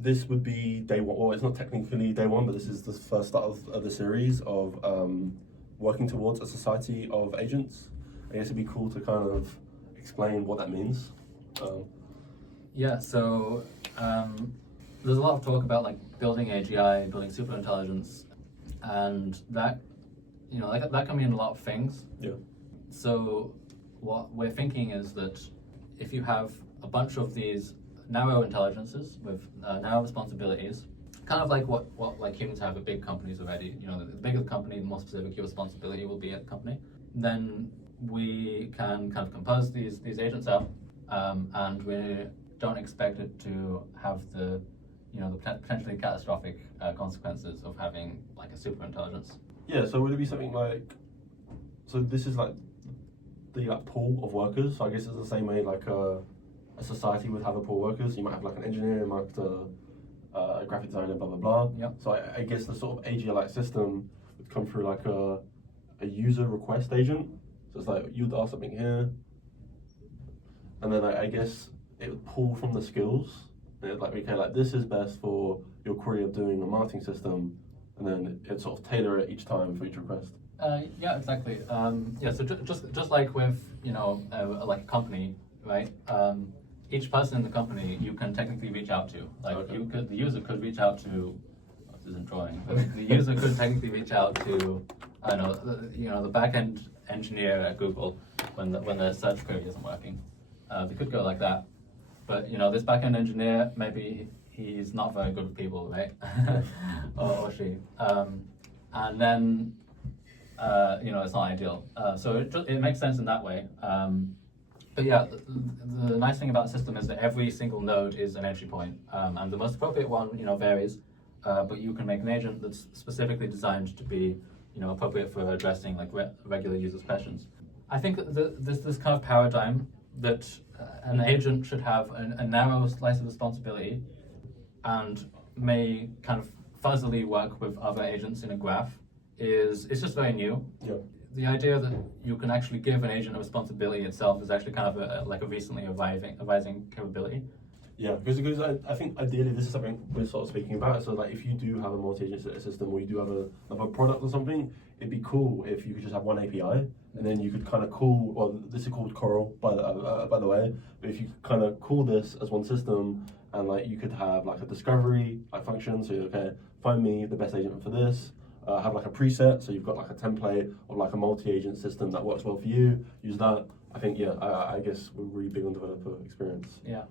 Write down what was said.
this would be day one. Well, it's not technically day one, but this is the first start of the series of working towards a society of agents. I guess it'd be cool to kind of explain what that means. So there's a lot of talk about like building AGI, building superintelligence, and that that can mean a lot of things. Yeah. So what we're thinking is that if you have a bunch of these narrow intelligences with narrow responsibilities, kind of like what like humans have at big companies already. The bigger the company, the more specific your responsibility will be at the company. Then we can kind of compose these agents out, and we don't expect it to have the potentially catastrophic consequences of having like a super intelligence. Yeah. So would it be something like? So this is like the pool of workers. So I guess it's the same way like a society would have a pool of workers. You might have like an engineer, a marketer, a graphic designer, blah blah blah. Yep. So I guess the sort of AGI-like system would come through like a user request agent. So it's like you'd ask something here, and then I guess it would pull from the skills. And it's like, okay, like this is best for your query of doing a marketing system, and then it sort of tailor it each time for each request. Yeah, exactly. So just like with like a company, right? Each person in the company you can technically reach out to. Like Okay. the user could reach out to. This isn't drawing, but the user could technically reach out to I don't know the back end engineer at Google when the search query isn't working. They could go like that, but this back end engineer, maybe he's not very good with people, right? or she, and then it's not ideal. So it makes sense in that way. But yeah, the nice thing about the system is that every single node is an entry point, and the most appropriate one varies. But you can make an agent that's specifically designed to be appropriate for addressing like regular users' questions. I think that this kind of paradigm that an agent should have a narrow slice of responsibility and may kind of fuzzily work with other agents in a graph it's just very new. Yeah. The idea that you can actually give an agent a responsibility itself is actually kind of a recently arising capability. Yeah, because I think ideally this is something we're sort of speaking about. So like if you do have a multi-agent system or you do have a product or something, it'd be cool if you could just have one API and then you could kind of call. Well, this is called Coral by the way. But if you kind of call this as one system and like you could have like a discovery like function. So okay, find me the best agent for this. Have like a preset, so you've got like a template of like a multi-agent system that works well for you. Use that. I think I guess we're really big on developer experience. Yeah.